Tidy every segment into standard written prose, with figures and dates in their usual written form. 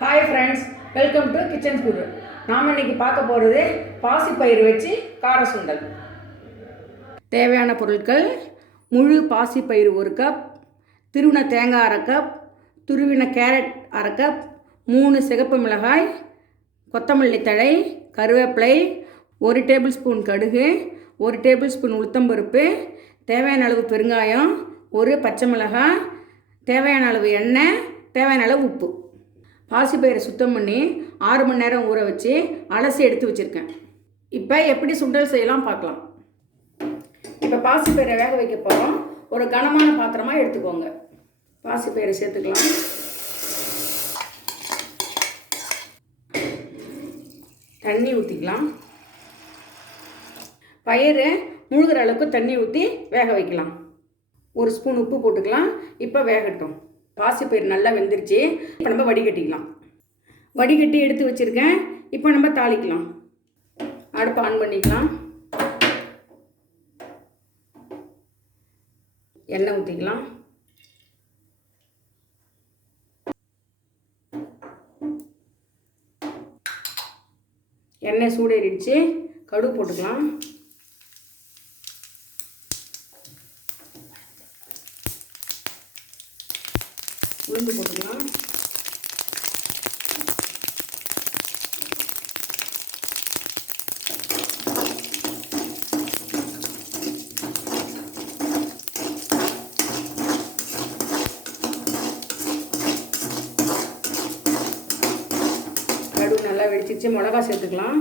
Hi friends, welcome to kitchen Guru. நாம் இன்றைக்கி பார்க்க போகிறது பாசிப்பயிறு வச்சு கார சுண்டல். தேவையான பொருட்கள்: முழு பாசிப்பயிறு 1 கப், துருவின தேங்காய் 1/2 கப், துருவின கேரட் 1/2 கப், 3 சிகப்பு மிளகாய், கொத்தமல்லி தழை, கருவேப்பிலை, 1 டேபிள் ஸ்பூன் கடுகு, 1 டேபிள் ஸ்பூன் உளுத்தம்பருப்பு, தேவையான அளவு பெருங்காயம், 1 பச்சை மிளகாய், தேவையான அளவு எண்ணெய், தேவையான அளவு உப்பு. பாசிப்பயிரை சுத்தம் பண்ணி 6 மணி நேரம் ஊற வச்சு அலசி எடுத்து வச்சுருக்கேன். இப்போ எப்படி சுண்டல் செய்யலாம் பார்க்கலாம். இப்போ பாசிப்பயிரை வேக வைக்க போகிறோம். ஒரு கனமான பாத்திரமாக எடுத்துக்கோங்க. பாசிப்பயிரை சேர்த்துக்கலாம். தண்ணி ஊற்றிக்கலாம். பயிறு முழுகிற அளவுக்கு தண்ணி ஊற்றி வேக வைக்கலாம். 1 ஸ்பூன் உப்பு போட்டுக்கலாம். இப்போ வேகட்டும். பாசிப்பயிறு நல்லா வெந்துருச்சு. இப்போ நம்ம வடிகட்டிக்கலாம். வடிகட்டி எடுத்து வச்சுருக்கேன். இப்போ நம்ம தாளிக்கலாம். அடுப்பை ஆன் பண்ணிக்கலாம். எண்ணெய் ஊற்றிக்கலாம். எண்ணெய் சூடேறிடுச்சு. கடுகு போட்டுக்கலாம். உளுந்து போட்டுக்கலாம். கடுகு நல்லா வெடிச்சிச்சு. மிளகா சேர்த்துக்கலாம்.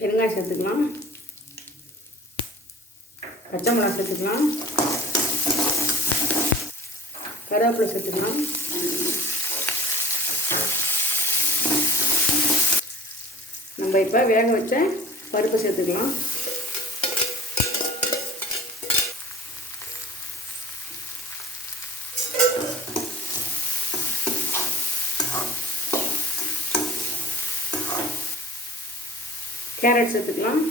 பெருங்காயம் சேர்த்துக்கலாம். பச்சை மிளகாய் சேர்த்துக்கலாம். கருவேப்பிலை சேர்த்துக்கலாம். நம்ம இப்போ வேக வச்ச பருப்பு சேர்த்துக்கலாம். கேரட் சேர்த்துக்கலாம்.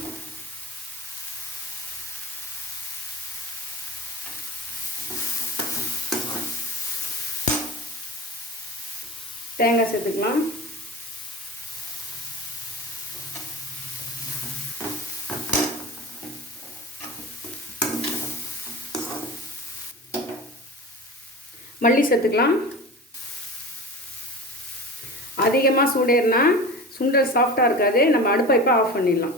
தேங்காய் சேர்த்துக்கலாம். மல்லி சேர்த்துக்கலாம். அதிகமாக சூடேறினா சுண்டல் சாஃப்டாக இருக்காது. நம்ம அடுப்பை இப்போ ஆஃப் பண்ணிடலாம்.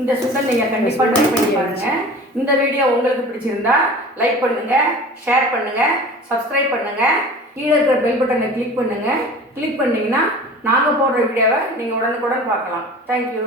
இந்த சுண்டல் நீங்கள் கண்டிப்பாக ட்ரை பண்ணி பாருங்கள். இந்த வீடியோ உங்களுக்கு பிடிச்சிருந்தா லைக் பண்ணுங்கள், ஷேர் பண்ணுங்கள், சப்ஸ்கிரைப் பண்ணுங்கள். கீழே இருக்கிற பெல் பட்டனை கிளிக் பண்ணுங்கள். கிளிக் பண்ணிங்கன்னா நாங்கள் போடுற வீடியோவை நீங்கள் உடனுக்குடன் பார்க்கலாம். தேங்க்யூ.